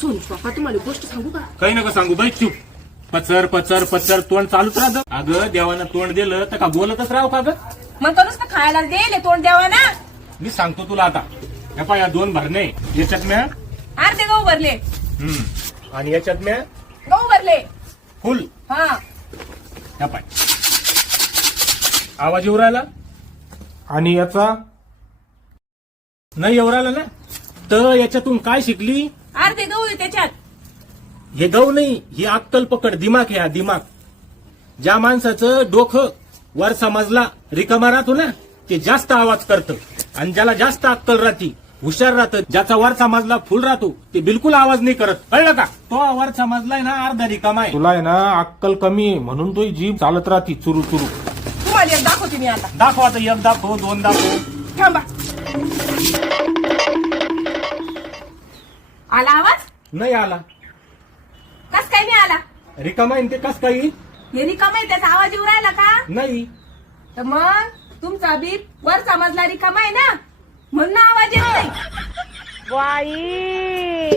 सोनू पप्पा तुम्हाला गोष्ट सांगू का? काही नका सांगू बाई, चूप. पचर पचर पचर तोंड चालूच राहतं. अगं देवानं तोंड दिलं तर का बोलतच राहू का ग? मग करूच का खायला देईल तोंड द्यावा ना. मी सांगतो तुला आता. हे पाय, या 2 भरणे याच्यात म्या अर्धे गहू भरले आणि याच्यात म्या गहू भरले. फुल. हा ह्या पाय आवाज येऊ राहिला आणि याचा नाही येऊ राहिला ना, तर याच्यातून काय शिकली? अर्धे गहू आहे त्याच्यात. हे गहू नाही, ही अक्कल पकड, दिमाग आहे हा दिमाग. ज्या माणसाचं डोकं वर समजला रिकामा राहतो ना, ते जास्त आवाज करतं. आणि ज्याला जास्त अक्कल राहती, हुशार राहतं, ज्याचा वर समजला फुल राहतो, ते बिलकुल आवाज नाही करत. कळलं का? तो वर समजलाय ना अर्धा रिकामा आहे. तुला आहे ना अक्कल कमी आहे, म्हणून तो जीभ चालत राहती चुरू चुरू. तुम्हाला एक दाखवते मी आता. दाखव आता, 1 दाखव, 2 दाखव. थांबा. आला आवाज? नाही आला. कस काय नाही आला? रिकामा आहे ते कस काही? हे रिकामा आहे त्याचा आवाज येऊ राहिला का? नाही. तर मग तुमचा बीप वर समजला रिकामा आहे ना, म्हणून आवाज येत नाही. बाई